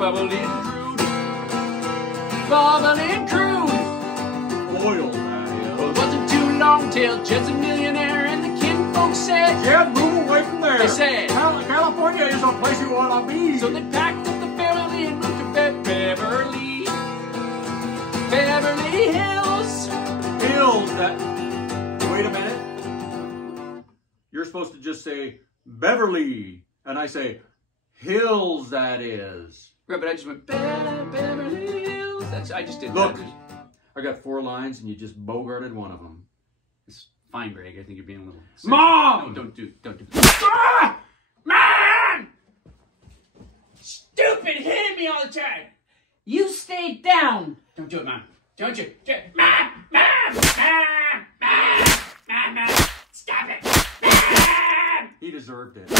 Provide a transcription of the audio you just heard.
bubbly and crude. Bubbly and crude. Oil, that Well, it wasn't too long till Jed's a millionaire, and the kinfolk said, Jed, move away from there. They said, California is a place you want to be. so they packed up the family and moved to Beverly Hills. Hills, that... Wait a minute. You're supposed to just say Beverly, and I say Hills, that is. Right, but I just went Beverly Hills. I just did Look, that. I got 4 lines, and you just bogarted one of them. It's fine, Greg. I think you're being a little... Mom! No, don't do that. Ah! Man! Stupid, hitting me all the time. You stay down. Don't do it, Mom. Don't you? Mom! Stop it. He deserved it.